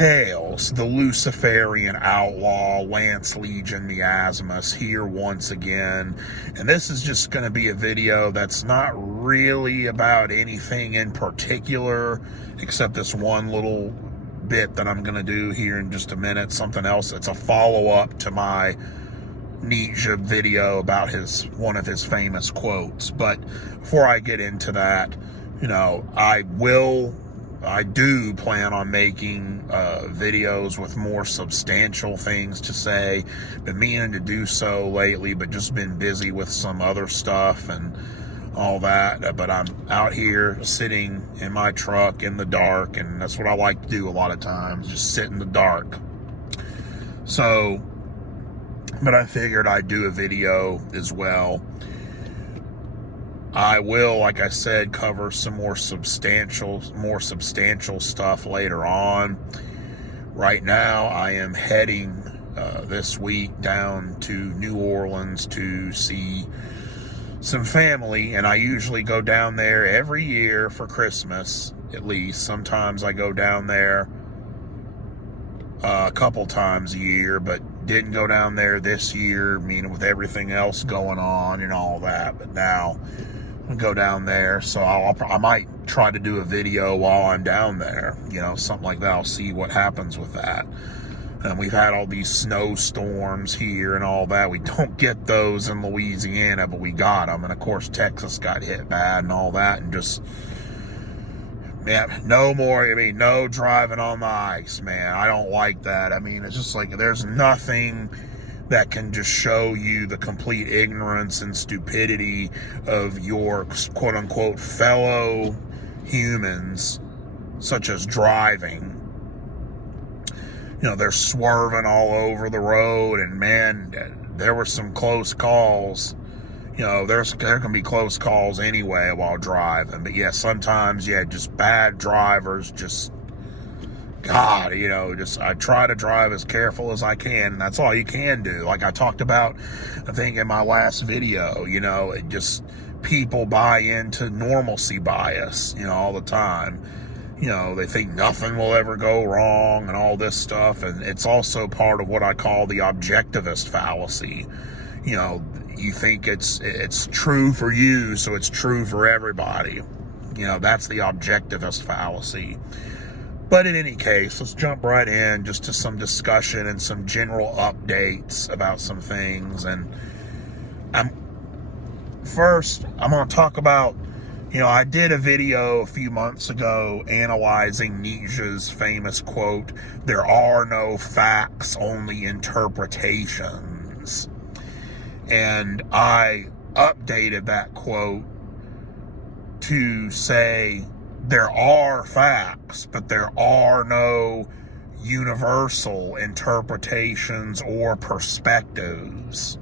Hails, the Luciferian Outlaw, Lance Legion Miasmus, here once again. And this is just going to be a video that's not really about anything in particular, except this one little bit that I'm going to do here in just a minute. Something else. It's a follow-up to my Nietzsche video about one of his famous quotes. But before I get into that, I do plan on making videos with more substantial things to say. Been meaning to do so lately, but just been busy with some other stuff and all that. But I'm out here sitting in my truck in the dark, and that's what I like to do a lot of times, just sit in the dark. So, but I figured I'd do a video as well. I will, like I said, cover some more substantial stuff later on. Right now, I am heading this week down to New Orleans to see some family, and I usually go down there every year for Christmas, at least. Sometimes I go down there a couple times a year, but didn't go down there this year, meaning with everything else going on and all that. But now I'll go down there, so I might try to do a video while I'm down there, something like that. I'll see what happens with that. And we've had all these snowstorms here and all that. We don't get those in Louisiana, but we got them. And of course, Texas got hit bad and all that. And just, no driving on the ice, man. I don't like that. It's just like there's nothing that can just show you the complete ignorance and stupidity of your quote-unquote fellow humans, such as driving. They're swerving all over the road, and man, there were some close calls. There can be close calls anyway while driving, but yeah, sometimes, just bad drivers, I try to drive as careful as I can, and that's all you can do. Like I talked about, I think in my last video, people buy into normalcy bias, all the time. They think nothing will ever go wrong and all this stuff, and it's also part of what I call the objectivist fallacy. You think it's true for you, so it's true for everybody. That's the objectivist fallacy. But in any case, let's jump right in just to some discussion and some general updates about some things. And I'm going to talk about, I did a video a few months ago analyzing Nietzsche's famous quote, "There are no facts, only interpretations." And I updated that quote to say, there are facts, but there are no universal interpretations or perspectives.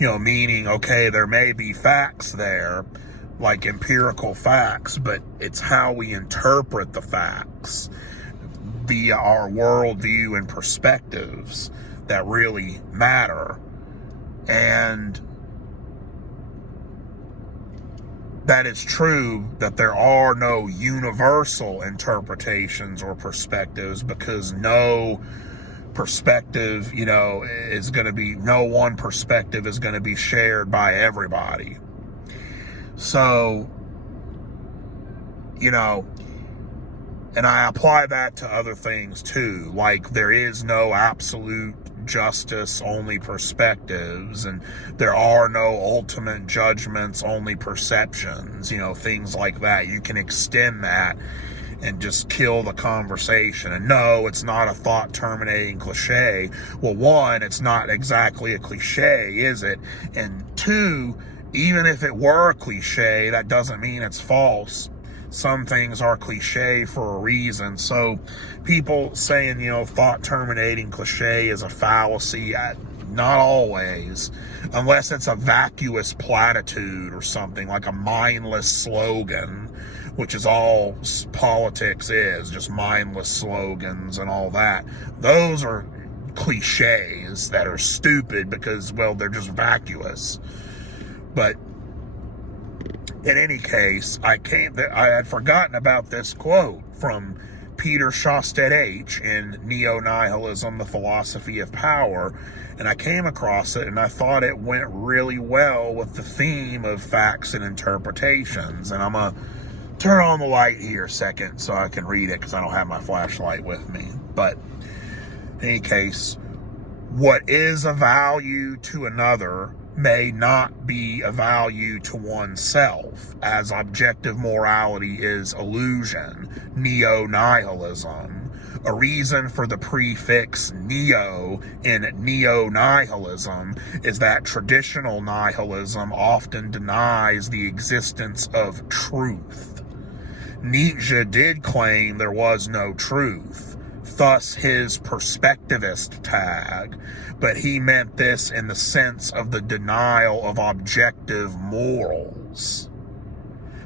Meaning, okay, there may be facts there, like empirical facts, but it's how we interpret the facts via our worldview and perspectives that really matter. And that it's true that there are no universal interpretations or perspectives, because no perspective, is going to be, no one perspective is going to be shared by everybody. So, and I apply that to other things too. Like there is no absolute justice, only perspectives, and there are no ultimate judgments, only perceptions, things like that. You can extend that and just kill the conversation. And no, it's not a thought-terminating cliche. Well, one, it's not exactly a cliche, is it? And two, even if it were a cliche, that doesn't mean it's false. Some things are cliche for a reason. So people saying, thought-terminating cliche is a fallacy, not always, unless it's a vacuous platitude or something, like a mindless slogan, which is all politics is, just mindless slogans and all that. Those are cliches that are stupid because, well, they're just vacuous. But in any case, I had forgotten about this quote from Peter Shostet H. in Neo-Nihilism, the Philosophy of Power, and I came across it, and I thought it went really well with the theme of facts and interpretations. And I'm going to turn on the light here a second so I can read it, because I don't have my flashlight with me. But in any case, what is a value to another may not be a value to oneself, as objective morality is illusion, neo-nihilism. A reason for the prefix neo in neo-nihilism is that traditional nihilism often denies the existence of truth. Nietzsche did claim there was no truth, thus his perspectivist tag, but he meant this in the sense of the denial of objective morals.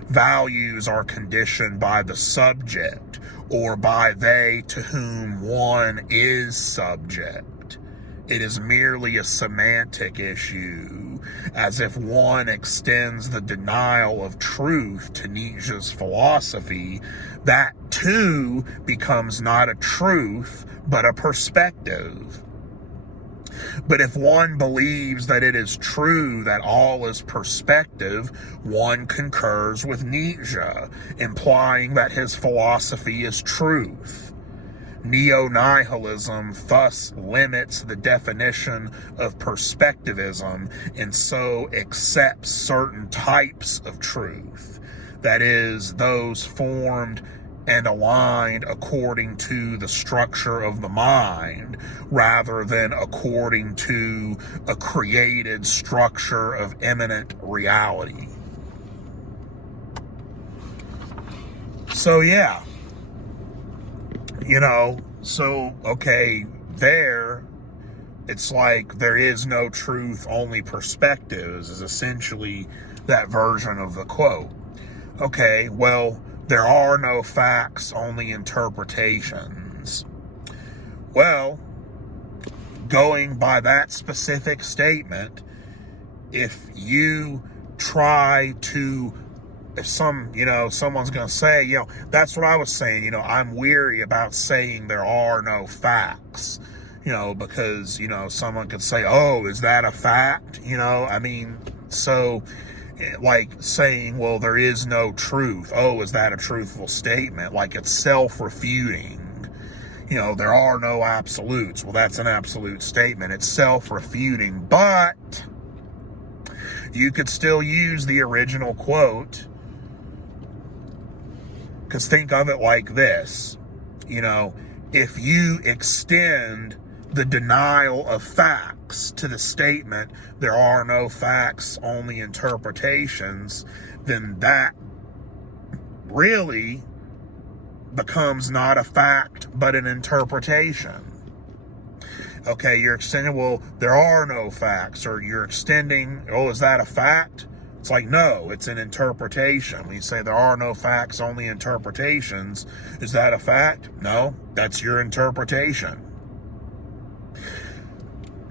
Values are conditioned by the subject, or by they to whom one is subject. It is merely a semantic issue, as if one extends the denial of truth to Nietzsche's philosophy, that too becomes not a truth, but a perspective. But if one believes that it is true that all is perspective, one concurs with Nietzsche, implying that his philosophy is truth. Neo-nihilism thus limits the definition of perspectivism and so accepts certain types of truth, that is, those formed and aligned according to the structure of the mind, rather than according to a created structure of immanent reality. So yeah, okay, there, it's like there is no truth, only perspectives, is essentially that version of the quote. Okay, well, there are no facts, only interpretations. Well, going by that specific statement, if you try to, if someone's going to say, that's what I was saying, I'm weary about saying there are no facts, because, someone could say, oh, is that a fact? So, like saying, well, there is no truth. Oh, is that a truthful statement? Like it's self-refuting. There are no absolutes. Well, that's an absolute statement. It's self-refuting, but you could still use the original quote, because think of it like this. If you extend the denial of facts to the statement, there are no facts, only interpretations, then that really becomes not a fact, but an interpretation. Okay, you're extending, well, there are no facts, or you're extending, oh, is that a fact? It's like, no, it's an interpretation. When you say there are no facts, only interpretations, is that a fact? No, that's your interpretation.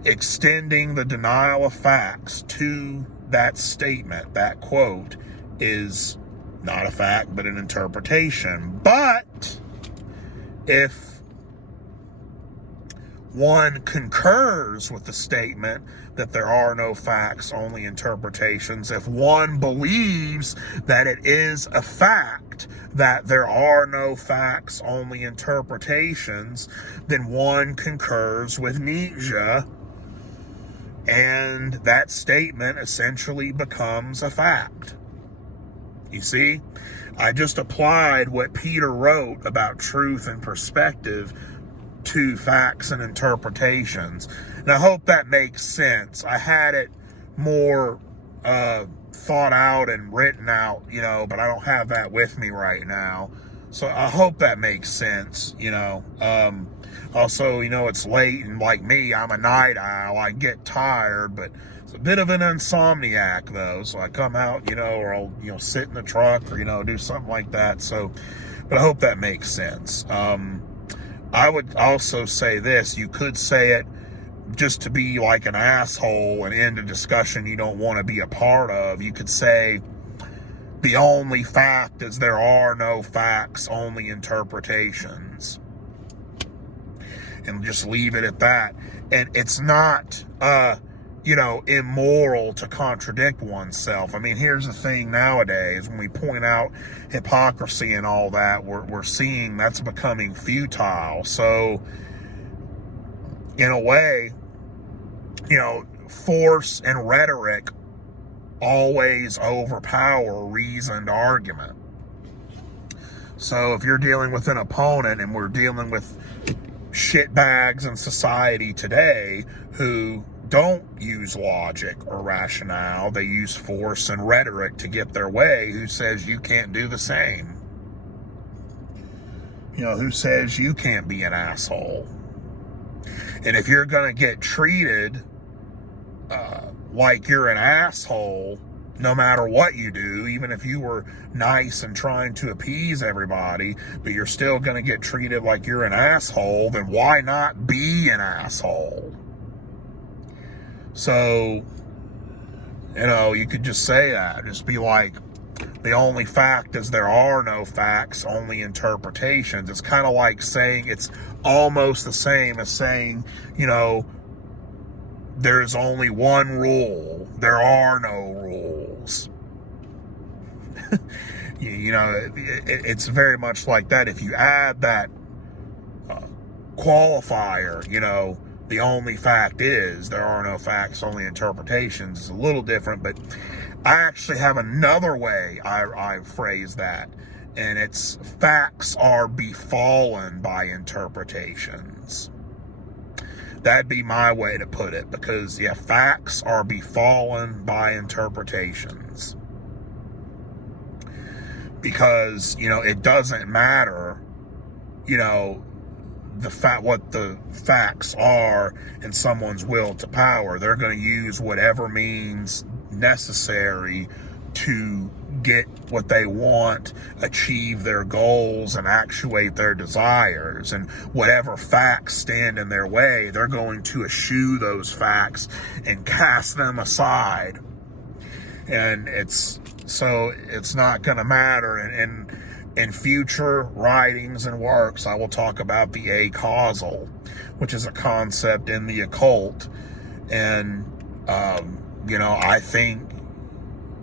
Extending the denial of facts to that statement, that quote, is not a fact, but an interpretation. But if one concurs with the statement that there are no facts, only interpretations, if one believes that it is a fact that there are no facts, only interpretations, then one concurs with Nietzsche, and that statement essentially becomes a fact. You see, I just applied what Peter wrote about truth and perspective to facts and interpretations. And I hope that makes sense. I had it more thought out and written out, but I don't have that with me right now. So I hope that makes sense, Also, it's late, and like me, I'm a night owl. I get tired, but it's a bit of an insomniac, though. So I come out, or I'll, sit in the truck or, do something like that. So, but I hope that makes sense. I would also say this. You could say it just to be like an asshole and end a discussion you don't want to be a part of. You could say, the only fact is there are no facts, only interpretations. And just leave it at that. And it's not, immoral to contradict oneself. I mean, here's the thing nowadays, when we point out hypocrisy and all that, we're seeing that's becoming futile. So, in a way, force and rhetoric always overpower reasoned argument. So if you're dealing with an opponent, and we're dealing with shitbags in society today who don't use logic or rationale, they use force and rhetoric to get their way, who says you can't do the same? Who says you can't be an asshole? And if you're going to get treated like you're an asshole, no matter what you do, even if you were nice and trying to appease everybody, but you're still going to get treated like you're an asshole, then why not be an asshole? So, you could just say that. Just be like, the only fact is there are no facts, only interpretations. It's kind of like saying, it's almost the same as saying, there's only one rule. There are no rules. It's very much like that. If you add that qualifier, the only fact is there are no facts, only interpretations, it's a little different, but I actually have another way I phrase that, and it's facts are befallen by interpretations. That'd be my way to put it, because, facts are befallen by interpretations. Because, it doesn't matter, what the facts are in someone's will to power. They're going to use whatever means necessary to get what they want, achieve their goals, and actuate their desires. And whatever facts stand in their way, they're going to eschew those facts and cast them aside. And it's not going to matter. And in future writings and works, I will talk about the acausal, which is a concept in the occult. And, I think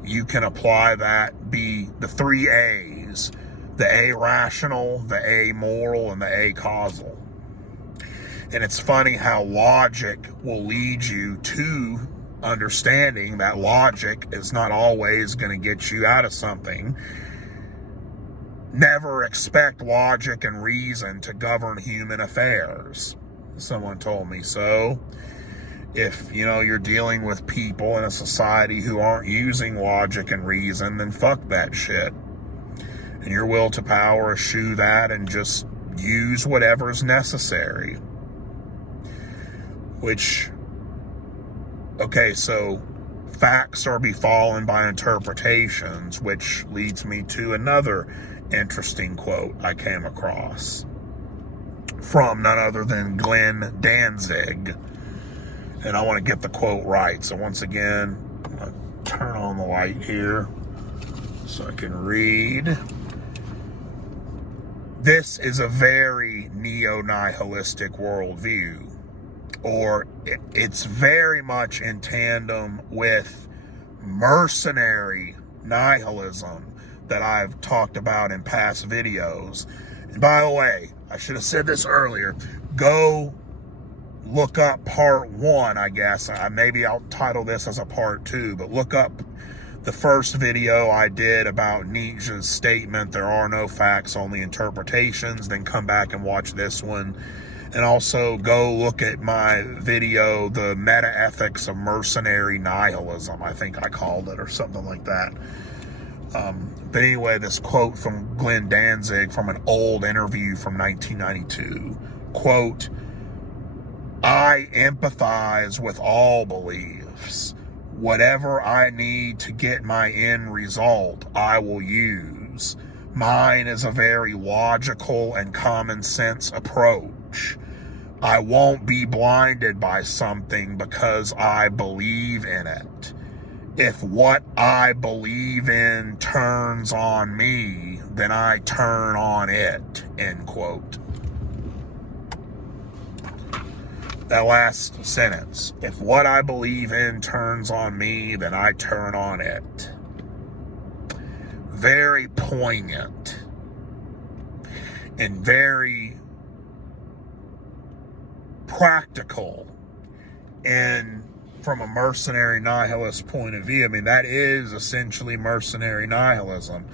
you can apply that, be the three A's: the irrational, the amoral, and the acausal. And it's funny how logic will lead you to understanding that logic is not always going to get you out of something. Never expect logic and reason to govern human affairs. Someone told me so. If, you're dealing with people in a society who aren't using logic and reason, then fuck that shit. And your will to power, eschew that, and just use whatever's necessary. So facts are befallen by interpretations, which leads me to another interesting quote I came across from none other than Glenn Danzig. And I want to get the quote right. So once again, I'm going to turn on the light here so I can read. This is a very neo-nihilistic worldview, or it's very much in tandem with mercenary nihilism that I've talked about in past videos. And by the way, I should have said this earlier. Go look up part 1, I guess. Maybe I'll title this as a part 2, but look up the first video I did about Nietzsche's statement, there are no facts, only interpretations. Then come back and watch this one. And also go look at my video, The Meta-Ethics of Mercenary Nihilism, I think I called it, or something like that. But anyway, this quote from Glenn Danzig from an old interview from 1992. Quote, "I empathize with all beliefs. Whatever I need to get my end result, I will use. Mine is a very logical and common sense approach. I won't be blinded by something because I believe in it. If what I believe in turns on me, then I turn on it, end quote. That last sentence. If what I believe in turns on me, then I turn on it. Very poignant and very practical, and from a mercenary nihilist point of view, I mean, that is essentially mercenary nihilism.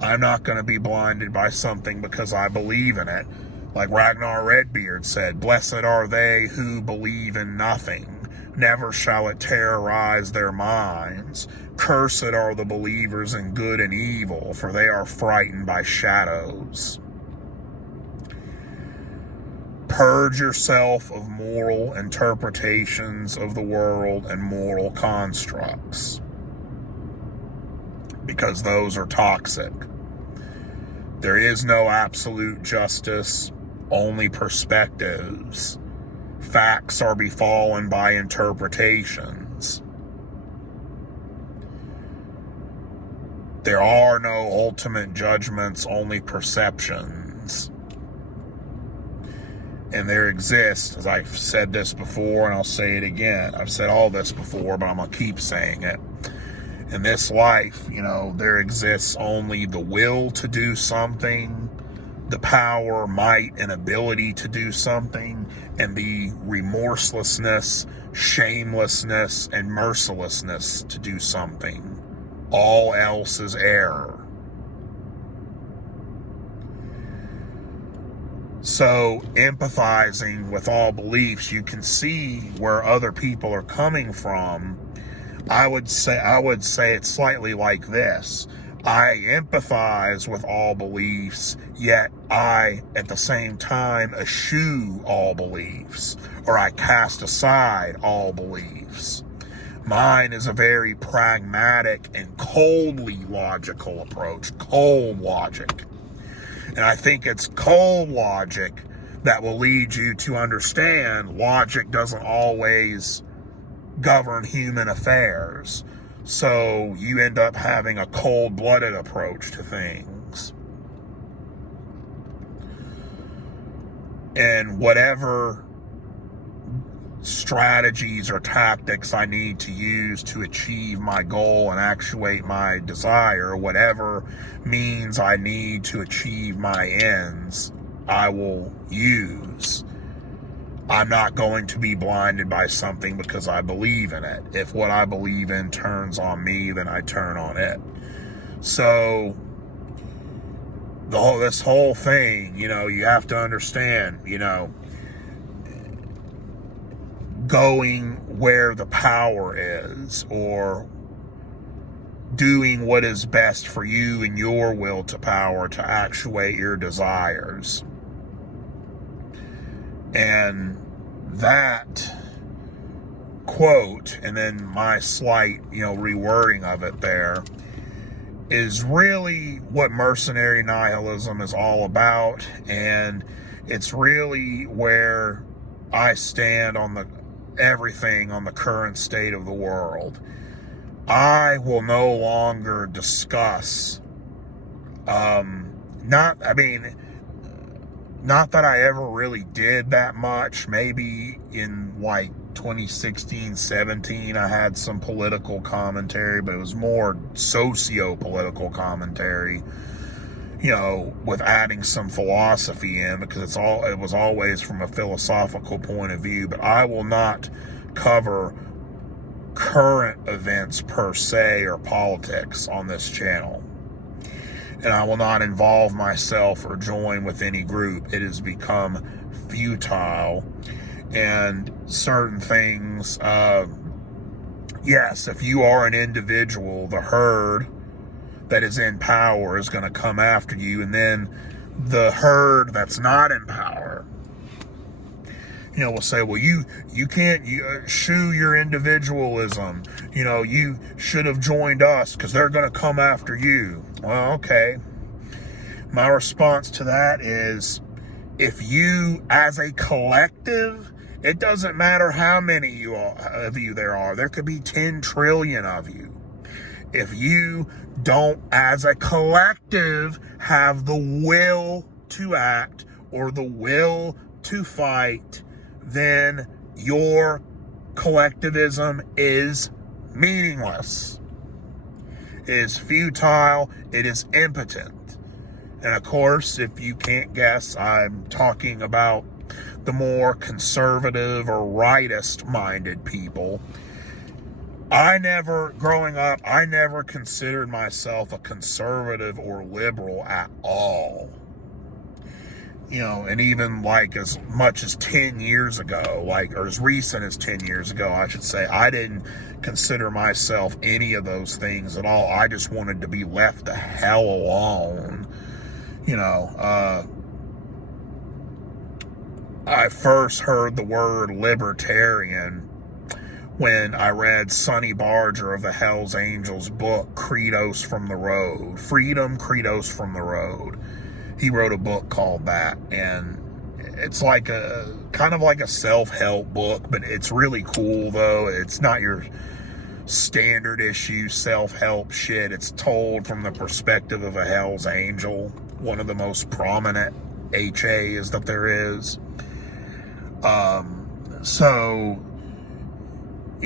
I'm not going to be blinded by something because I believe in it. Like Ragnar Redbeard said, blessed are they who believe in nothing. Never shall it terrorize their minds. Cursed are the believers in good and evil, for they are frightened by shadows. Purge yourself of moral interpretations of the world and moral constructs, because those are toxic. There is no absolute justice, only perspectives. Facts are befallen by interpretations. There are no ultimate judgments, only perceptions. And there exists, as I've said this before, and I'll say it again. I've said all this before, but I'm going to keep saying it. In this life, there exists only the will to do something, the power, might, and ability to do something, and the remorselessness, shamelessness, and mercilessness to do something. All else is error. So, empathizing with all beliefs, you can see where other people are coming from. I would say it's slightly like this. I empathize with all beliefs, yet I, at the same time, eschew all beliefs, or I cast aside all beliefs. Mine is a very pragmatic and coldly logical approach, cold logic. And I think it's cold logic that will lead you to understand logic doesn't always govern human affairs. So you end up having a cold-blooded approach to things. And whatever strategies or tactics I need to use to achieve my goal and actuate my desire, whatever means I need to achieve my ends, I will use. I'm not going to be blinded by something because I believe in it. If what I believe in turns on me, then I turn on it. So this whole thing, you have to understand, going where the power is, or doing what is best for you and your will to power to actuate your desires. And that quote, and then my slight, rewording of it there, is really what mercenary nihilism is all about. And it's really where I stand on everything on the current state of the world. I will no longer discuss, not that I ever really did that much. Maybe in like 2016, 17, I had some political commentary, but it was more socio-political commentary, with adding some philosophy in, because it was always from a philosophical point of view. But I will not cover current events per se or politics on this channel. And I will not involve myself or join with any group. It has become futile. And certain things, yes, if you are an individual, the herd that is in power is going to come after you. And then the herd that's not in power, will say, well, you can't eschew your individualism. You should have joined us because they're going to come after you. Well, okay. My response to that is, if you, as a collective, it doesn't matter how many of you there are. There could be 10 trillion of you. if you don't, as a collective, have the will to act or the will to fight, then your collectivism is meaningless. It is futile. It is impotent. And of course, if you can't guess, I'm talking about the more conservative or rightist-minded people. Growing up, I never considered myself a conservative or liberal at all. And even like as much as 10 years ago, or as recent as 10 years ago, I should say, I didn't consider myself any of those things at all. I just wanted to be left the hell alone. I first heard the word libertarian when I read Sonny Barger of the Hells Angels book, Credos from the Road. Freedom, Credos from the Road. He wrote a book called that, and it's like kind of like a self-help book, but it's really cool though. It's not your standard issue self-help shit. It's told from the perspective of a Hells Angel, one of the most prominent HAs that there is.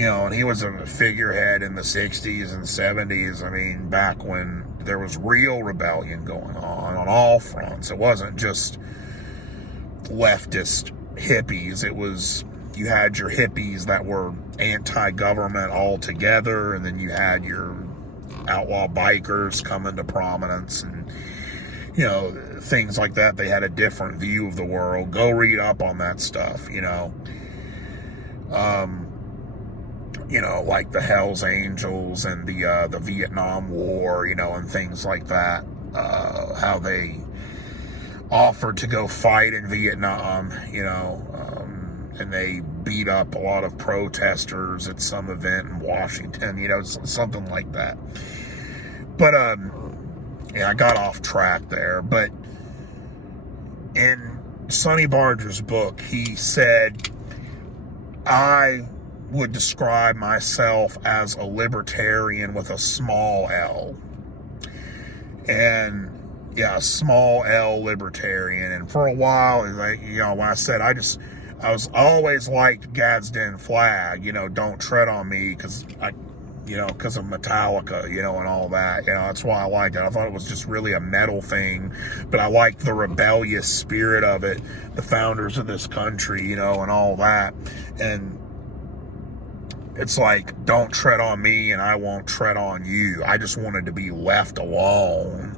And he was a figurehead in the 60s and 70s. I mean, back when there was real rebellion going on all fronts. It wasn't just leftist hippies. You had your hippies that were anti-government altogether, and then you had your outlaw bikers come into prominence, and things like that. They had a different view of the world. Go read up on that stuff, like the Hells Angels and the Vietnam War, and things like that. How they offered to go fight in Vietnam, and they beat up a lot of protesters at some event in Washington, something like that. But, I got off track there. But in Sonny Barger's book, he said, I would describe myself as a libertarian with a small L. And a small L libertarian. And for a while, when I said, I was always liked Gadsden Flag, don't tread on me, because of Metallica, and all that. That's why I liked it. I thought it was just really a metal thing, but I liked the rebellious spirit of it, the founders of this country, and all that. And it's like, don't tread on me and I won't tread on you. I just wanted to be left alone,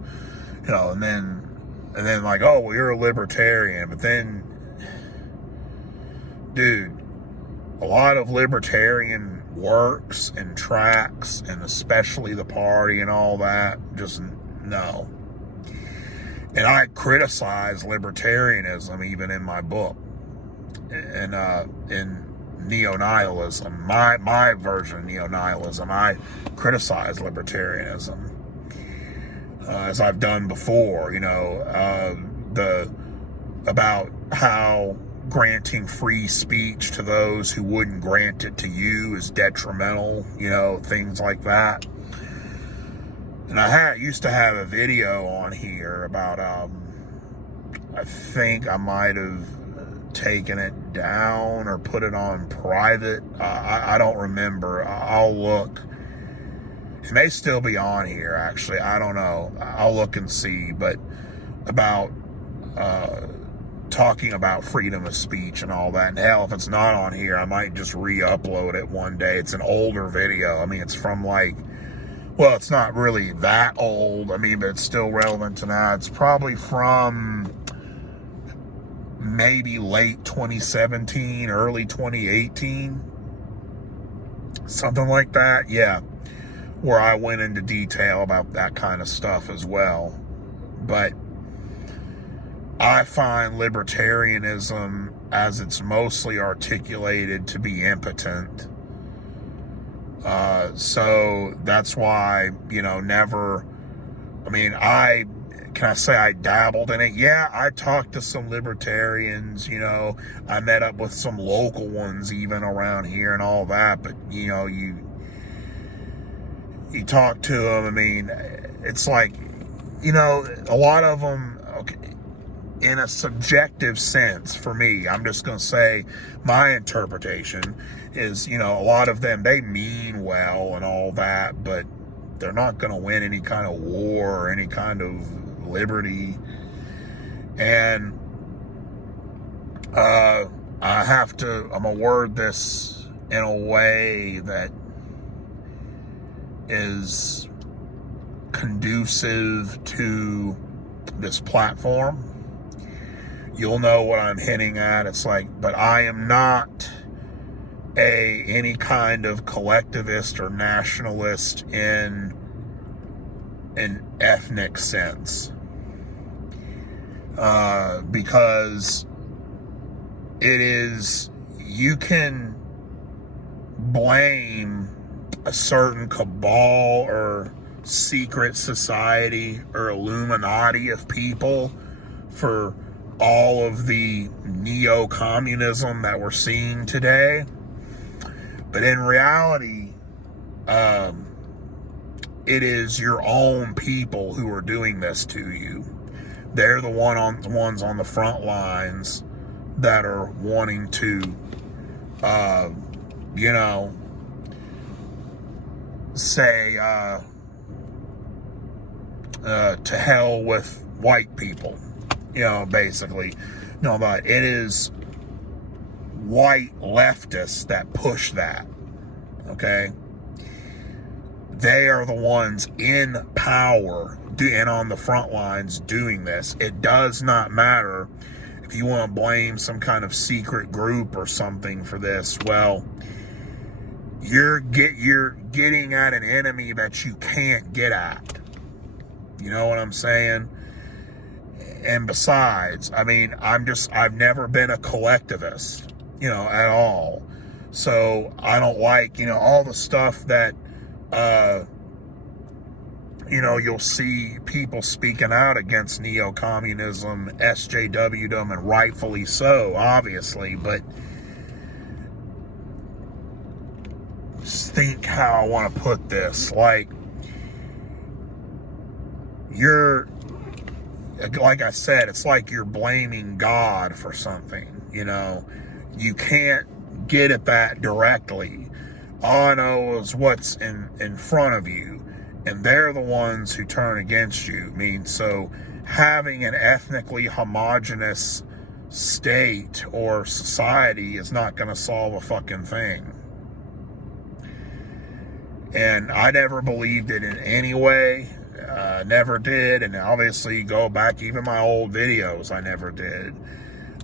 and then like, oh, well, you're a libertarian. But then, dude, a lot of libertarian works and tracks, and especially the party and all that, just no. And I criticize libertarianism even in my book, and in neo-nihilism, my version of neo-nihilism, I criticize libertarianism, as I've done before, about how granting free speech to those who wouldn't grant it to you is detrimental, things like that. And I used to have a video on here about, I think I might have taken it down or put it on private. I don't remember. I'll look. It may still be on here, actually. I don't know. I'll look and see. But about talking about freedom of speech and all that. And hell, if it's not on here, I might just re-upload it one day. It's an older video. I mean, it's from it's not really that old. But it's still relevant to now. It's probably from maybe late 2017, early 2018. Something like that. Yeah. Where I went into detail about that kind of stuff as well. But I find libertarianism, as it's mostly articulated, to be impotent. So that's why, never, can I say I dabbled in it? Yeah, I talked to some libertarians, I met up with some local ones even around here and all that, but, you talk to them, I mean, it's like, you know, a lot of them, okay, in a subjective sense, for me, I'm just going to say my interpretation is, you know, a lot of them, they mean well and all that, but they're not going to win any kind of war or any kind of liberty. And I'm going to word this in a way that is conducive to this platform. You'll know what I'm hinting at. It's like, but I am not any kind of collectivist or nationalist in an ethnic sense. Because it is, you can blame a certain cabal or secret society or Illuminati of people for all of the neo-communism that we're seeing today. But in reality, it is your own people who are doing this to you. They're the ones on the front lines that are wanting to, you know, say, to hell with white people. You know, basically. No, but it is white leftists that push that. Okay? They are the ones in power and on the front lines doing this. It does not matter if you want to blame some kind of secret group or something for this. Well, you're getting at an enemy that you can't get at. You know what I'm saying? And besides, I mean, I've never been a collectivist, you know, at all. So I don't like, you know, all the stuff that, you know, you'll see people speaking out against neo-communism, SJW'd them, and rightfully so, obviously, but just think how I want to put this. Like I said, it's like you're blaming God for something, you know. You can't get at that directly. All I know is what's in front of you, and they're the ones who turn against you. I mean, so having an ethnically homogenous state or society is not going to solve a fucking thing. And I never believed it in any way. Never did. And obviously, go back, even my old videos, I never did.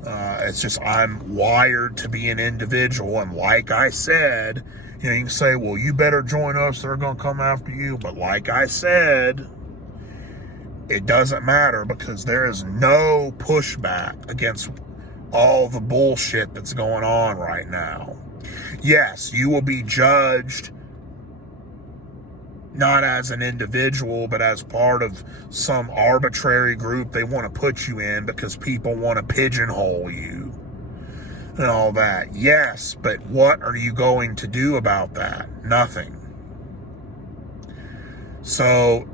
It's just, I'm wired to be an individual. And like I said, you know, you can say, well, you better join us, they're going to come after you. But like I said, it doesn't matter, because there is no pushback against all the bullshit that's going on right now. Yes, you will be judged not as an individual, but as part of some arbitrary group they want to put you in because people want to pigeonhole you and all that. Yes, but what are you going to do about that? Nothing. So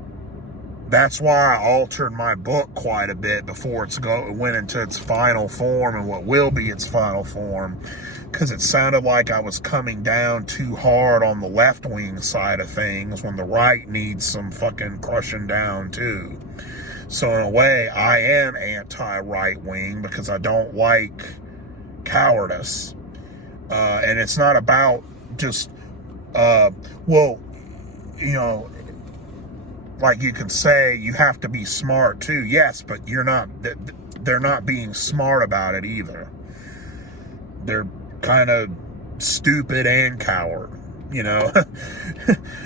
that's why I altered my book quite a bit before it went into its final form, and what will be its final form, because it sounded like I was coming down too hard on the left-wing side of things when the right needs some fucking crushing down too. So in a way, I am anti-right-wing because I don't like cowardice. And it's not about just, well, you know, like you can say you have to be smart too. Yes, but they're not being smart about it either. They're kind of stupid and coward, you know.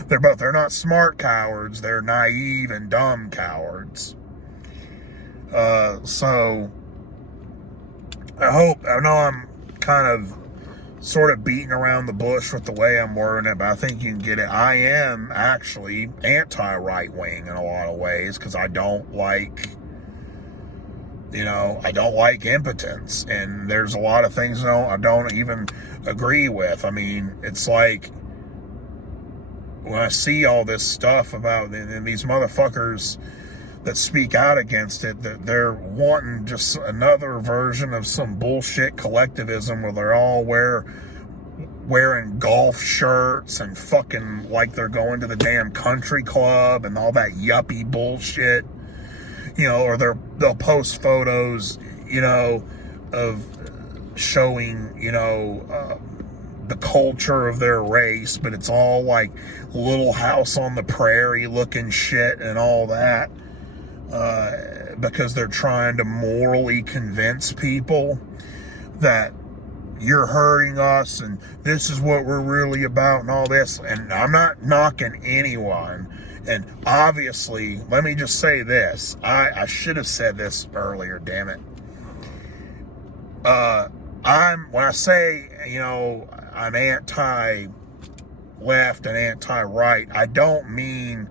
They're not smart cowards, they're naive and dumb cowards. So I know I'm kind of sort of beating around the bush with the way I'm wording it, but I think you can get it. I am actually anti-right-wing in a lot of ways, because I don't like, you know, I don't like impotence, and there's a lot of things I don't even agree with. I mean, it's like when I see all this stuff about and these motherfuckers that speak out against it, that they're wanting just another version of some bullshit collectivism where they're all wearing golf shirts and fucking like they're going to the damn country club and all that yuppie bullshit, or they'll post photos, of showing, the culture of their race, but it's all like Little House on the Prairie looking shit and all that, because they're trying to morally convince people that you're hurting us and this is what we're really about and all this. And I'm not knocking anyone. And obviously, let me just say this. I should have said this earlier, damn it. When I say, I'm anti-left and anti-right, I don't mean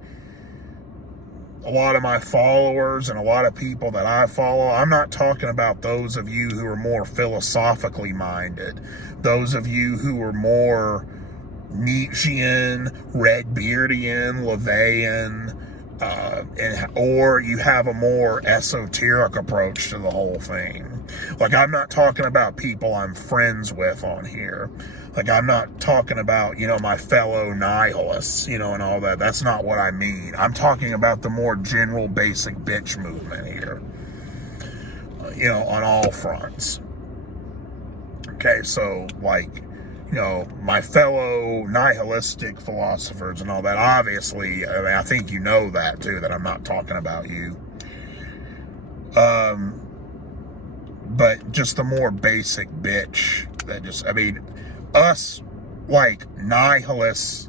a lot of my followers and a lot of people that I follow. I'm not talking about those of you who are more philosophically minded, those of you who are more Nietzschean, Redbeardian, LaVeyan, or you have a more esoteric approach to the whole thing. Like, I'm not talking about people I'm friends with on here. Like, I'm not talking about, my fellow nihilists, and all that. That's not what I mean. I'm talking about the more general basic bitch movement here, on all fronts. Okay, so, like, my fellow nihilistic philosophers and all that, obviously, I think you know that, too, that I'm not talking about you. But just the more basic bitch that us, like, nihilists,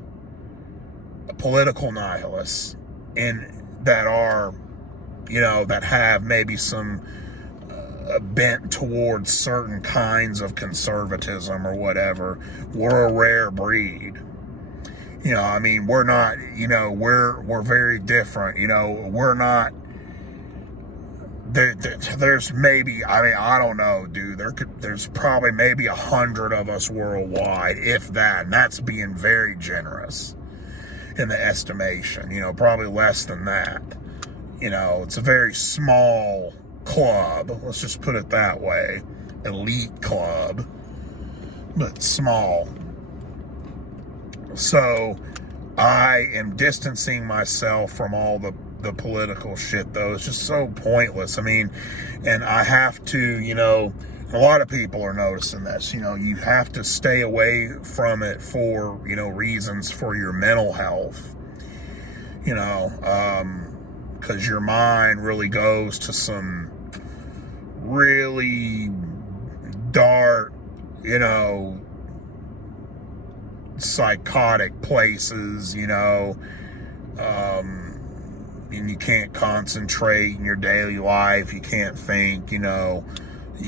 political nihilists, that are, that have maybe some bent towards certain kinds of conservatism or whatever, we're a rare breed. We're not, we're very different. We're not, there's maybe, I don't know, dude, there's probably maybe 100 of us worldwide, if that, and that's being very generous in the estimation, probably less than that. It's a very small club, let's just put it that way, elite club, but small. So I am distancing myself from all the political shit, though. It's just so pointless. And I have to, a lot of people are noticing this, you have to stay away from it for, reasons for your mental health, because your mind really goes to some really dark, psychotic places, and you can't concentrate in your daily life, you can't think, you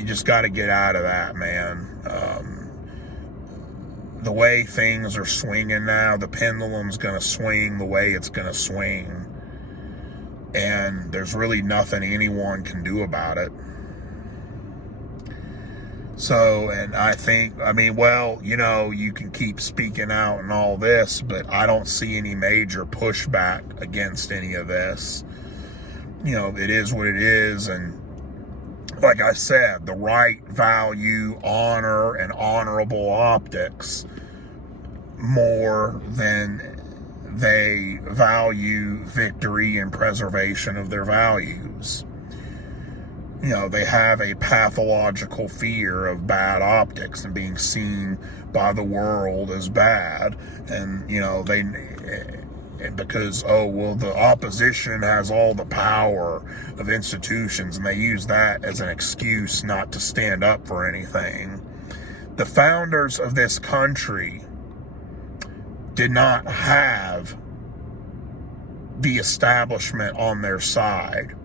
just got to get out of that, man. The way things are swinging now, the pendulum's going to swing the way it's going to swing, and there's really nothing anyone can do about it. So, and I think, you can keep speaking out and all this, but I don't see any major pushback against any of this. It is what it is, and like I said, the right value honor and honorable optics more than they value victory and preservation of their values. They have a pathological fear of bad optics and being seen by the world as bad. And, because, the opposition has all the power of institutions, and they use that as an excuse not to stand up for anything. The founders of this country did not have the establishment on their side.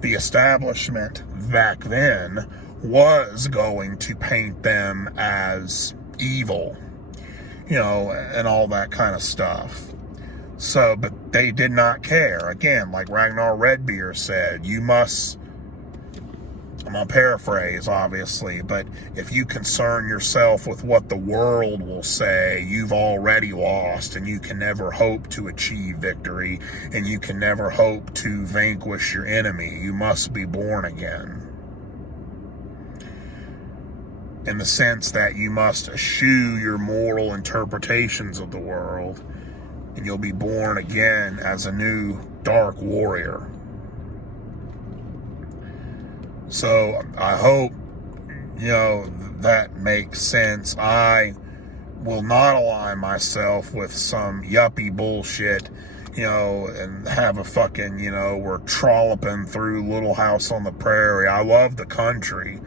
The establishment back then was going to paint them as evil, and all that kind of stuff. So, but they did not care. Again, like Ragnar Redbeard said, you must I'm gonna paraphrase, obviously, but if you concern yourself with what the world will say, you've already lost, and you can never hope to achieve victory, and you can never hope to vanquish your enemy. You must be born again. In the sense that you must eschew your moral interpretations of the world, and you'll be born again as a new dark warrior. So I hope, that makes sense. I will not align myself with some yuppie bullshit, and have a fucking, we're trolloping through Little House on the Prairie. I love the country.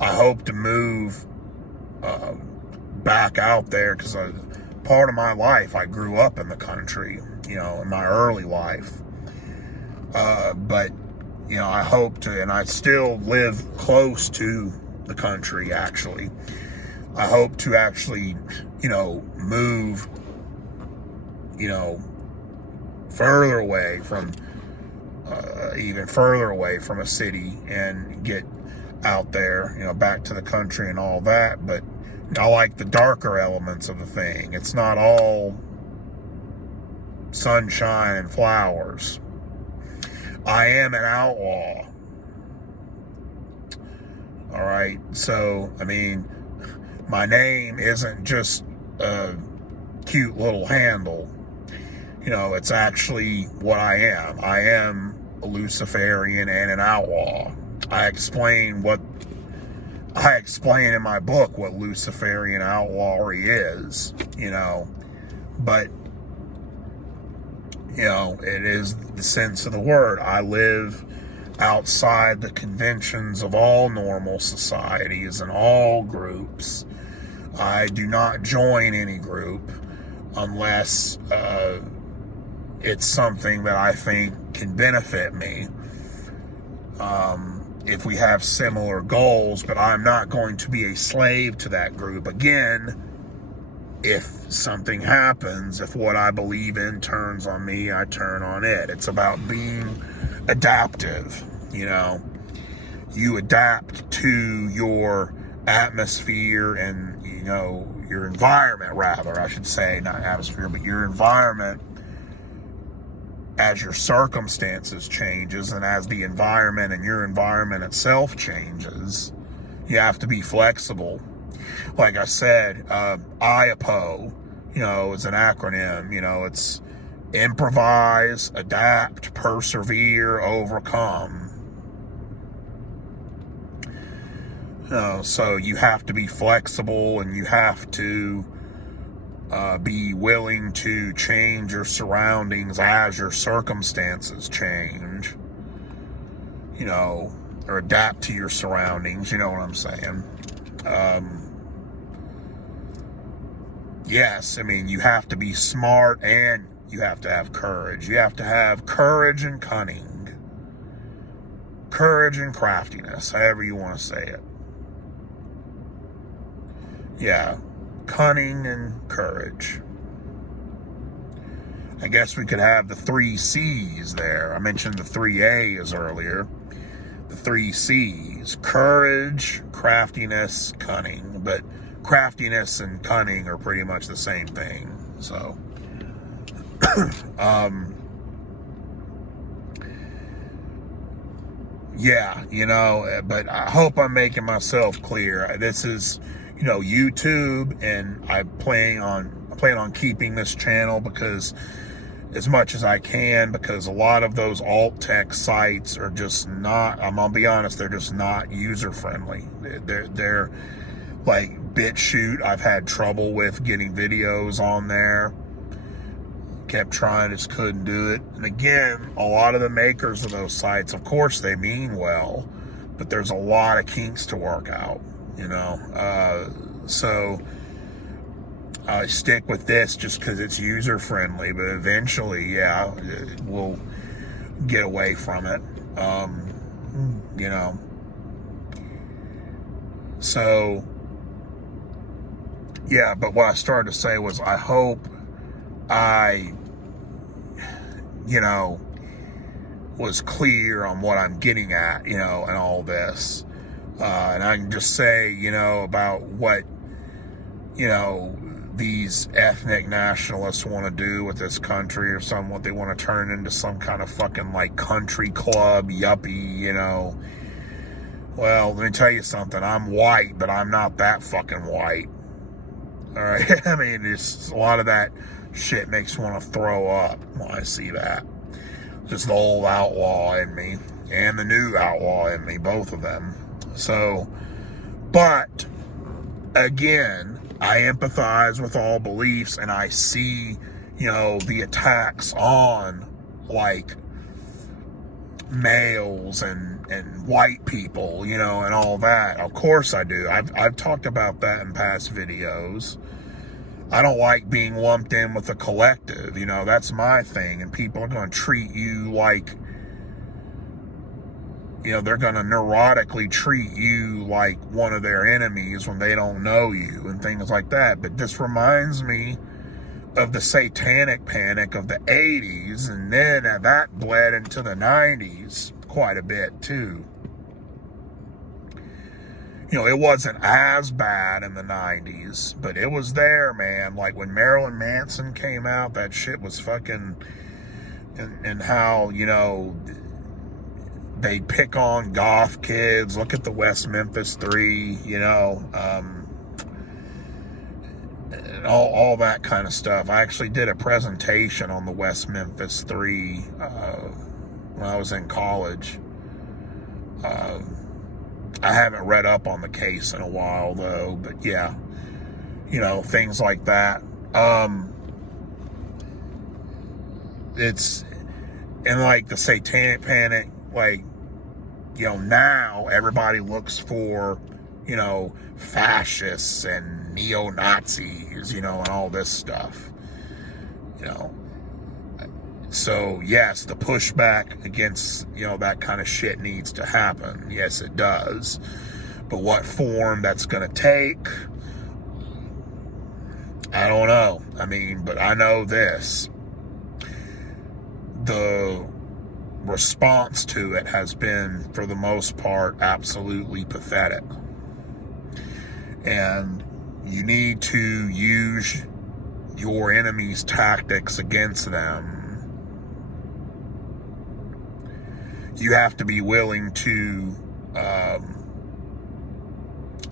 I hope to move back out there, because part of my life, I grew up in the country, in my early life. But I hope to, and I still live close to the country, actually. I hope to actually, move, further away from, even further away from a city, and get out there, back to the country and all that. But I like the darker elements of the thing. It's not all sunshine and flowers. I am an outlaw. All right. So, my name isn't just a cute little handle. It's actually what I am. I am a Luciferian and an outlaw. I explain in my book what Luciferian outlawry is, but it is the sense of the word. I live outside the conventions of all normal societies and all groups. I do not join any group unless it's something that I think can benefit me. If we have similar goals, but I'm not going to be a slave to that group. Again, if something happens, if what I believe in turns on me, I turn on it. It's about being adaptive, You adapt to your atmosphere and, your environment, rather, I should say, not atmosphere, but your environment, as your circumstances changes, and as the environment and your environment itself changes. You have to be flexible. Like I said, IAPO, is an acronym. It's improvise, adapt, persevere, overcome. So you have to be flexible, and you have to be willing to change your surroundings as your circumstances change, or adapt to your surroundings, you know what I'm saying? Yes, you have to be smart, and you have to have courage. You have to have courage and cunning. Courage and craftiness, however you want to say it. Yeah. Cunning and courage. I guess we could have the 3 C's there. I mentioned the 3 A's earlier. The 3 C's. Courage, craftiness, cunning. But craftiness and cunning are pretty much the same thing. So, yeah, but I hope I'm making myself clear. This is, YouTube, and I plan on keeping this channel, because as much as I can, because a lot of those alt tech sites are just not, I'm gonna be honest, they're just not user friendly. They're like BitChute. I've had trouble with getting videos on there. Kept trying, just couldn't do it. And again, a lot of the makers of those sites, of course, they mean well, but there's a lot of kinks to work out. So I stick with this just because it's user friendly, but eventually, we'll get away from it. So yeah, but what I started to say was, I hope I, was clear on what I'm getting at, and all this. And I can just say, about what, these ethnic nationalists want to do with this country or something, what they want to turn into some kind of fucking like country club, yuppie, Well, let me tell you something. I'm white, but I'm not that fucking white. All right. I mean, it's a lot of that shit makes me want to throw up when I see that. Just the old outlaw in me and the new outlaw in me, both of them. So, but again, I empathize with all beliefs, and I see, the attacks on like males and white people, and all that. Of course I do. I've talked about that in past videos. I don't like being lumped in with the collective, that's my thing. And people are going to treat you like, they're going to neurotically treat you like one of their enemies when they don't know you and things like that. But this reminds me of the satanic panic of the 80s, and then that bled into the 90s quite a bit too. It wasn't as bad in the 90s, but it was there, man. Like when Marilyn Manson came out, that shit was fucking, and how, they pick on goth kids. Look at the West Memphis 3, and all that kind of stuff. I actually did a presentation on the West Memphis 3 when I was in college. I haven't read up on the case in a while, though, but yeah, things like that. It's, and like the satanic panic, like, now everybody looks for, fascists and neo-Nazis, and all this stuff, So, yes, the pushback against, that kind of shit needs to happen. Yes, it does. But what form that's going to take, I don't know. I mean, but I know this. The response to it has been, for the most part, absolutely pathetic. And you need to use your enemy's tactics against them. You have to be willing to,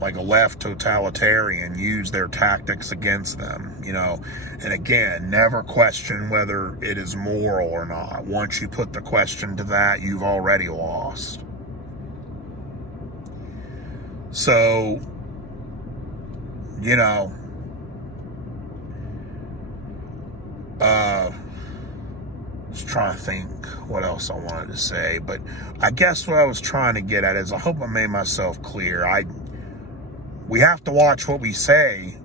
like a left totalitarian, use their tactics against them, And again, never question whether it is moral or not. Once you put the question to that, you've already lost. So, just trying to think what else I wanted to say, but I guess what I was trying to get at is, I hope I made myself clear. We have to watch what we say,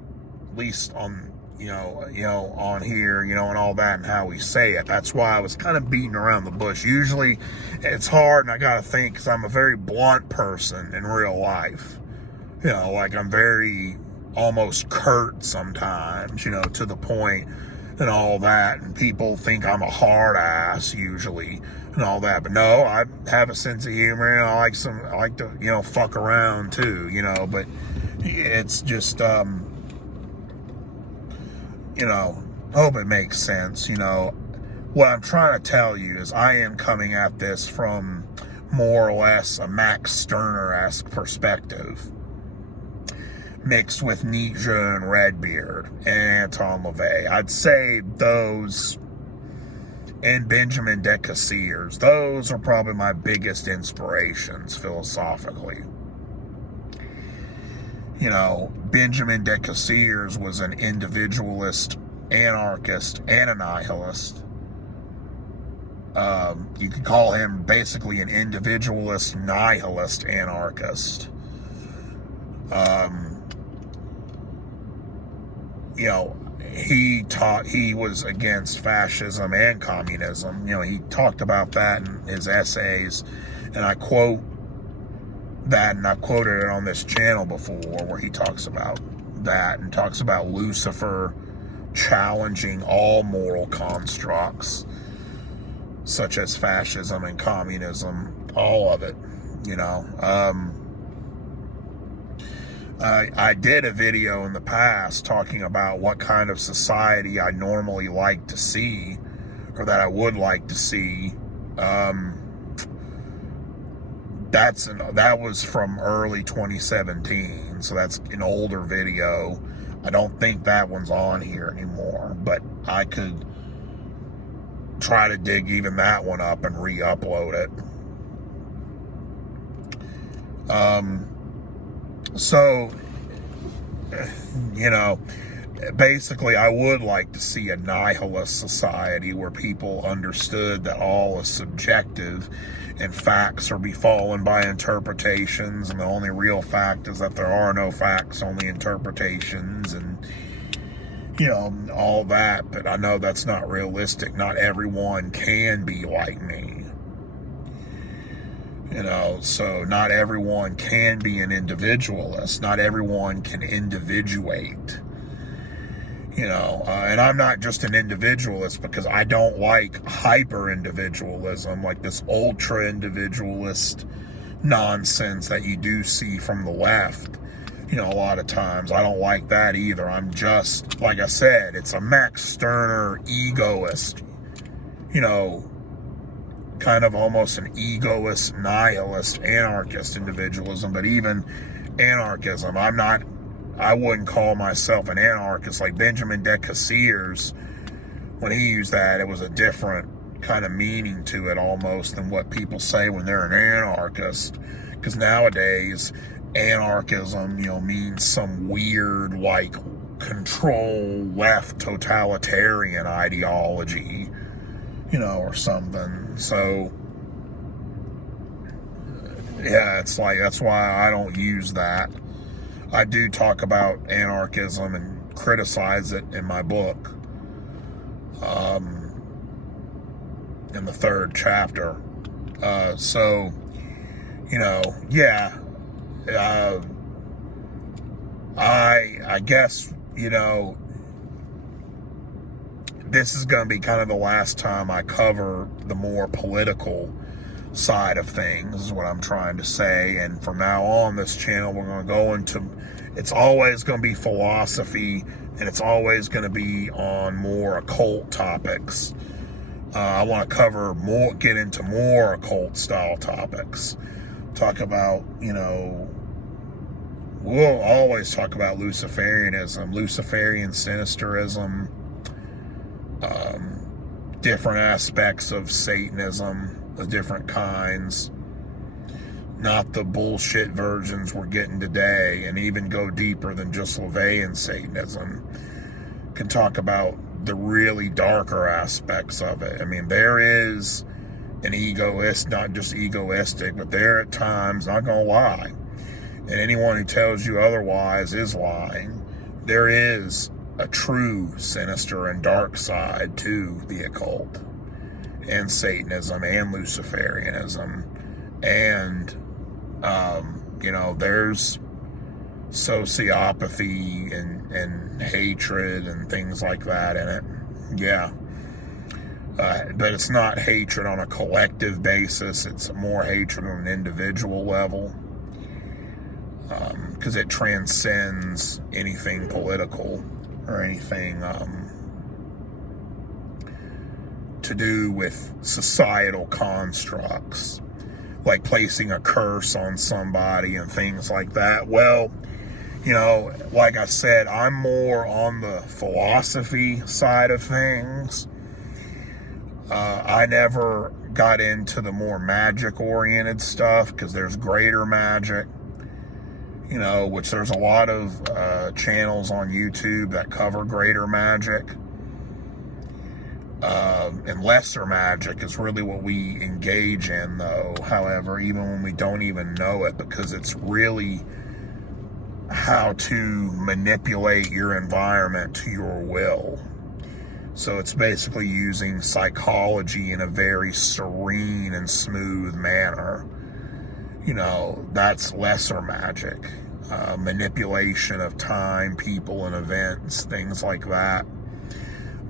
at least on, on here, and all that, and how we say it. That's why I was kind of beating around the bush. Usually it's hard, and I got to think, because I'm a very blunt person in real life. Like I'm very almost curt sometimes, to the point and all that, and people think I'm a hard ass usually and all that, but no, I have a sense of humor, and I like to fuck around too, but it's just I hope it makes sense. What I'm trying to tell you is, I am coming at this from more or less a Max Stirner-esque perspective, mixed with Nietzsche and Redbeard and Anton LaVey. I'd say those, and Benjamin de Cassiers, those are probably my biggest inspirations philosophically. Benjamin de Cassiers was an individualist, anarchist, and a nihilist. You could call him basically an individualist, nihilist, anarchist. He was against fascism and communism. He talked about that in his essays, and I quote that, and I've quoted it on this channel before, where he talks about that and talks about Lucifer challenging all moral constructs, such as fascism and communism, all of it, I did a video in the past talking about what kind of society I normally like to see, or that I would like to see. That was from early 2017, so that's an older video. I don't think that one's on here anymore, but I could try to dig even that one up and re-upload it. So, basically, I would like to see a nihilist society where people understood that all is subjective and facts are befallen by interpretations, and the only real fact is that there are no facts, only interpretations, and all that. But I know that's not realistic. Not everyone can be like me. So not everyone can be an individualist. Not everyone can individuate. And I'm not just an individualist because I don't like hyper-individualism, like this ultra-individualist nonsense that you do see from the left. A lot of times. I don't like that either. I'm just, like I said, it's a Max Stirner egoist, kind of almost an egoist, nihilist, anarchist individualism. But even anarchism, I wouldn't call myself an anarchist. Like Benjamin de Cassiers, when he used that, it was a different kind of meaning to it almost than what people say when they're an anarchist. Because nowadays, anarchism, means some weird, like, control left totalitarian ideology, or something. So, yeah, it's like, that's why I don't use that. I do talk about anarchism and criticize it in my book, in the 3rd chapter. So, yeah, I guess, this is going to be kind of the last time I cover the more political side of things, is what I'm trying to say. And from now on, this channel, we're going to go into, it's always going to be philosophy, and it's always going to be on more occult topics. I want to cover more, get into more occult style topics. Talk about, we'll always talk about Luciferianism, Luciferian Sinisterism, different aspects of Satanism, the different kinds, not the bullshit versions we're getting today, and even go deeper than just Levian Satanism. Can talk about the really darker aspects of it. I mean, there is an egoist, not just egoistic, but there at times, not gonna lie, and anyone who tells you otherwise is lying. There is a true sinister and dark side to the occult and Satanism and Luciferianism, and there's sociopathy and hatred and things like that in it. Yeah, but it's not hatred on a collective basis. It's more hatred on an individual level, because it transcends anything political or anything to do with societal constructs, like placing a curse on somebody and things like that. Well, like I said, I'm more on the philosophy side of things. I never got into the more magic-oriented stuff, because there's greater magic, which there's a lot of channels on YouTube that cover greater magic. And lesser magic is really what we engage in, though, however, even when we don't even know it, because it's really how to manipulate your environment to your will. So it's basically using psychology in a very serene and smooth manner. That's lesser magic. Manipulation of time, people, and events, things like that.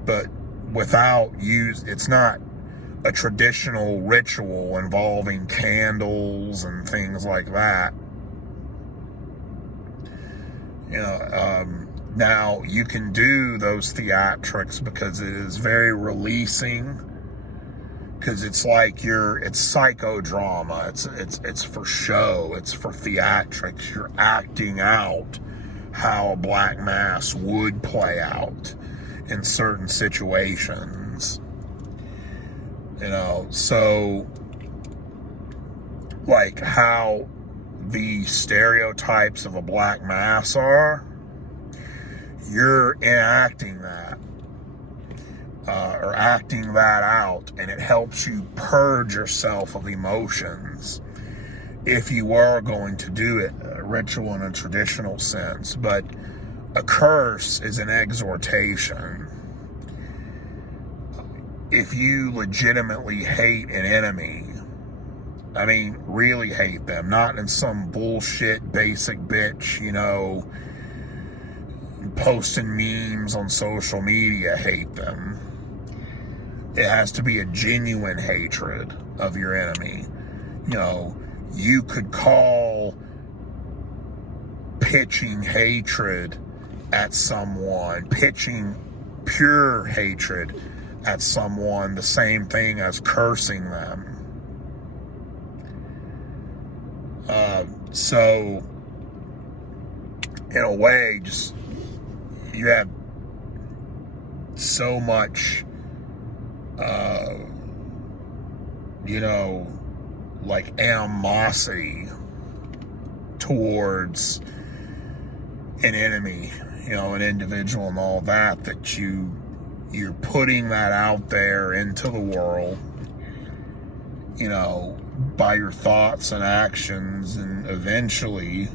But without it's not a traditional ritual involving candles and things like that. Now you can do those theatrics because it is very releasing, because it's like it's psychodrama. It's for show. It's for theatrics. You're acting out how a black mass would play out in certain situations. So like how the stereotypes of a black mass are, you're enacting that. Or acting that out, and it helps you purge yourself of emotions if you are going to do it, a ritual in a traditional sense. But a curse is an exhortation. If you legitimately hate an enemy, I mean, really hate them, not in some bullshit basic bitch, posting memes on social media, hate them. It has to be a genuine hatred of your enemy. You could call pitching hatred at someone, pitching pure hatred at someone, the same thing as cursing them. So, in a way, just you have so much like animosity towards an enemy, an individual and all that you're putting that out there into the world, by your thoughts and actions, and eventually,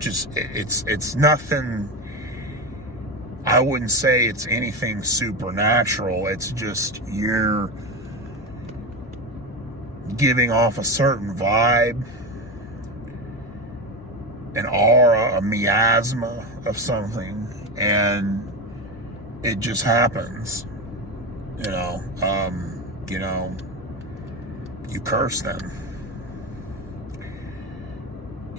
it's nothing. I wouldn't say it's anything supernatural. It's just you're giving off a certain vibe, an aura, a miasma of something, and it just happens. You curse them.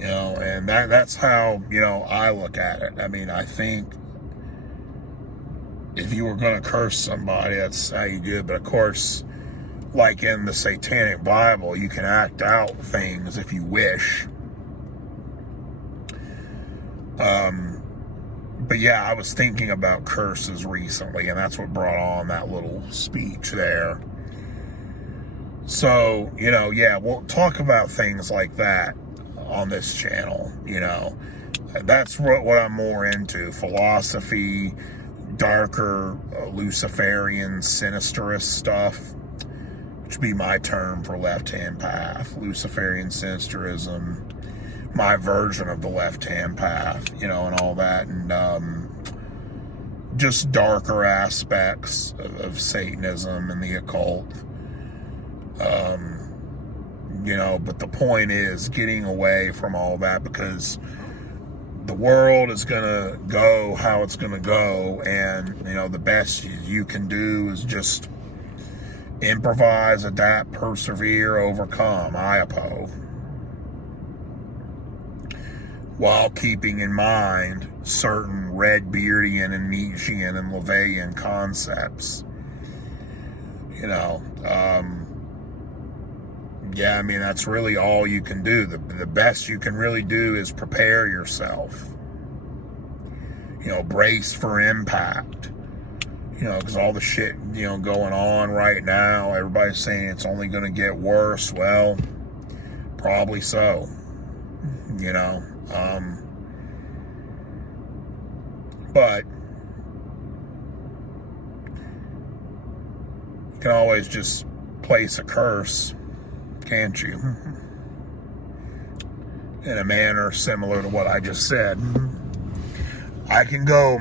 And that's how, I look at it. I mean, I think if you were going to curse somebody, that's how you do it. But of course, like in the Satanic Bible, you can act out things if you wish. But yeah, I was thinking about curses recently, and that's what brought on that little speech there. So, we'll talk about things like that on this channel. That's what I'm more into. Philosophy, darker Luciferian Sinisterist stuff, which would be my term for left-hand path. Luciferian Sinisterism, my version of the left-hand path, and all that, and just darker aspects of Satanism and the occult. But the point is getting away from all that, because the world is going to go how it's going to go, and, the best you can do is just improvise, adapt, persevere, overcome, IAPO, while keeping in mind certain Redbeardian and Nietzschean and Levian concepts. That's really all you can do. The best you can really do is prepare yourself. Brace for impact. Because all the shit, going on right now, everybody's saying it's only going to get worse. Well, probably so. But you can always just place a curse, can't you? In a manner similar to what I just said. I can go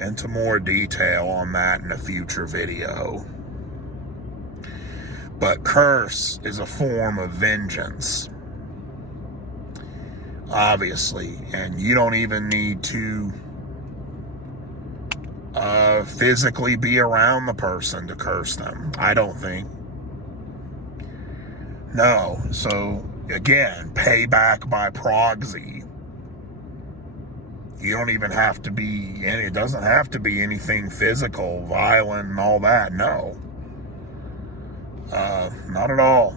into more detail on that in a future video. But curse is a form of vengeance, obviously, and you don't even need to physically be around the person to curse them, I don't think. No. So, again, payback by proxy. You don't even have to be, and it doesn't have to be anything physical, violent, and all that. No. Not at all.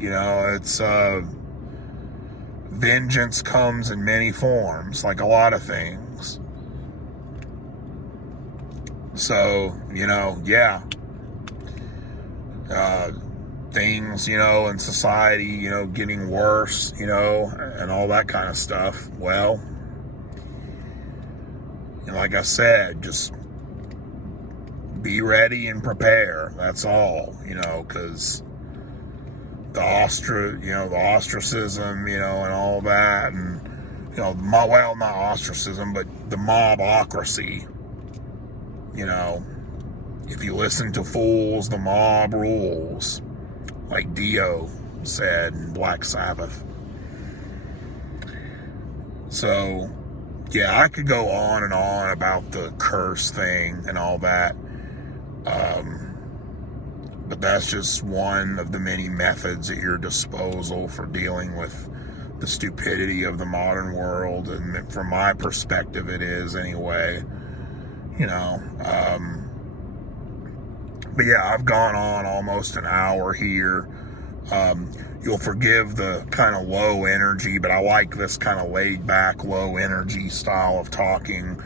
You know, it's, vengeance comes in many forms, like a lot of things. So, you know, yeah. Things, you know, in society, you know, getting worse, you know, and all that kind of stuff. Well, you know, like I said, just be ready and prepare. That's all, you know, because the ostracism, you know, and all that, and, you know, well, not ostracism, but the mobocracy, you know, if you listen to fools, the mob rules, like Dio said in Black Sabbath. So, yeah, I could go on and on about the curse thing and all that. But that's just one of the many methods at your disposal for dealing with the stupidity of the modern world. And from my perspective, it is anyway, you know. But yeah, I've gone on almost an hour here. You'll forgive the kind of low energy, but I like this kind of laid back, low energy style of talking.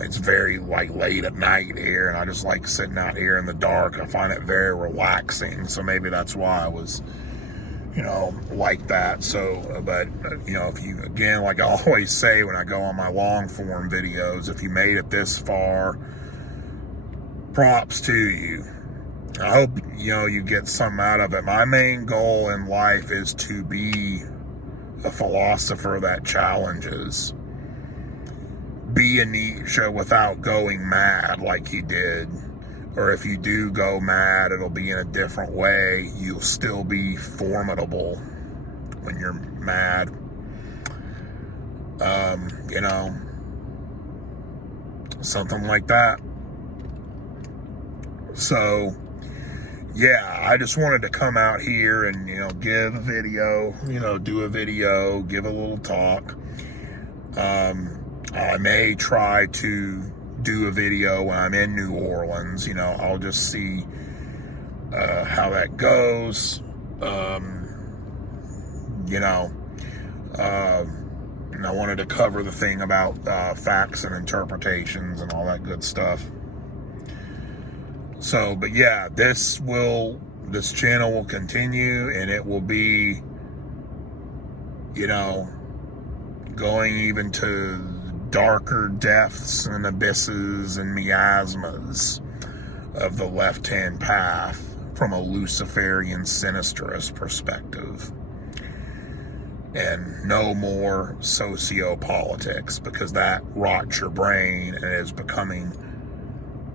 It's very like late at night here, and I just like sitting out here in the dark. I find it very relaxing. So maybe that's why I was, you know, like that. So, but, you know, if you, again, like I always say when I go on my long form videos, if you made it this far, props to you. I hope, you know, you get something out of it. My main goal in life is to be a philosopher that challenges. Be a Nietzsche without going mad like he did. Or if you do go mad, it'll be in a different way. You'll still be formidable when you're mad. You know, something like that. So, yeah, I just wanted to come out here and, you know, give a video, you know, do a video, give a little talk. I may try to do a video when I'm in New Orleans. You know, I'll just see how that goes. You know, and I wanted to cover the thing about facts and interpretations and all that good stuff. So, but yeah, this channel will continue, and it will be, you know, going even to darker depths and abysses and miasmas of the left-hand path from a Luciferian Sinisterist perspective. And no more sociopolitics, because that rots your brain and is becoming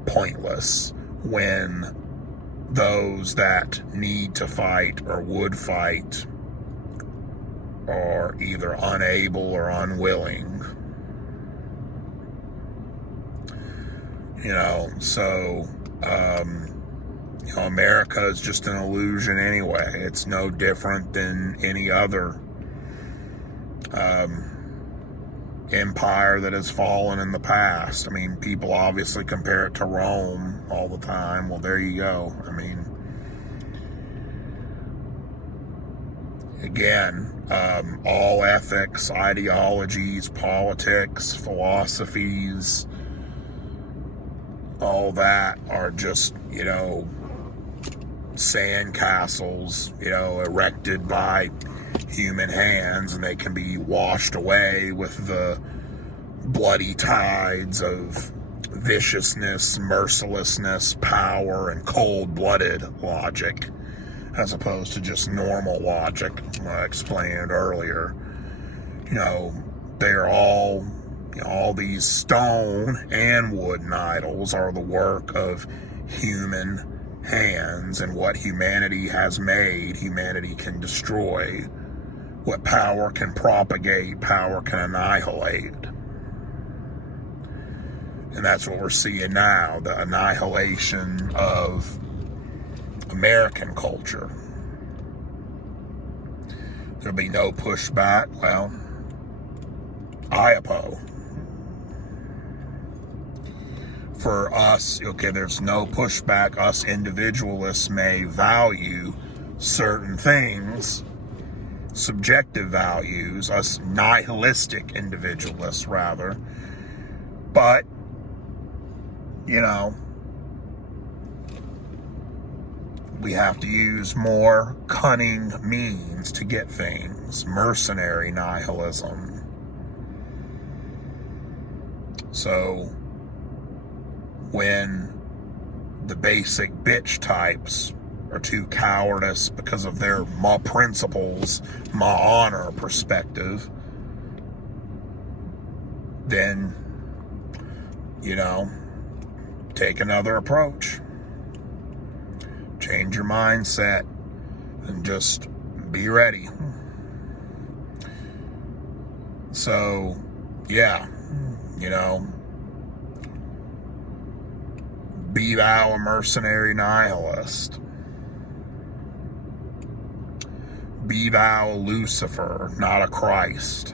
pointless when those that need to fight or would fight are either unable or unwilling. You know, so, you know, America is just an illusion anyway. It's no different than any other empire that has fallen in the past. I mean, people obviously compare it to Rome all the time. Well, there you go. I mean, again, all ethics, ideologies, politics, philosophies, all that are just, you know, sandcastles, you know, erected by human hands, and they can be washed away with the bloody tides of viciousness, mercilessness, power, and cold-blooded logic, as opposed to just normal logic. I explained earlier. You know, they're all, you know, all these stone and wooden idols are the work of human hands, and what humanity has made, humanity can destroy. What power can propagate, power can annihilate. And that's what we're seeing now, the annihilation of American culture. There'll be no pushback. Well, I oppose. For us, okay, there's no pushback. Us individualists may value certain things, subjective values, us nihilistic individualists, rather. But, you know, we have to use more cunning means to get things. Mercenary nihilism. So, when the basic bitch types are too cowardice because of their my principles, my honor perspective, then, you know, take another approach. Change your mindset and just be ready. So, yeah, you know, be thou a mercenary nihilist. Be thou a Lucifer, not a Christ.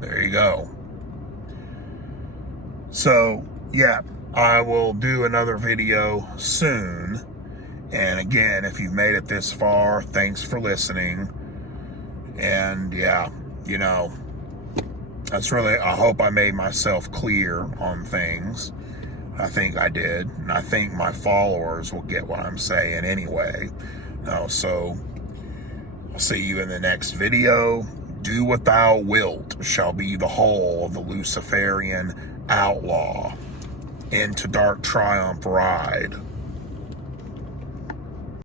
There you go. So, yeah, I will do another video soon. And again, if you've made it this far, thanks for listening. And yeah, you know, that's really, I hope I made myself clear on things. I think I did. And I think my followers will get what I'm saying anyway. So I'll see you in the next video. Do what thou wilt shall be the whole of the Luciferian Outlaw. Into dark triumph ride.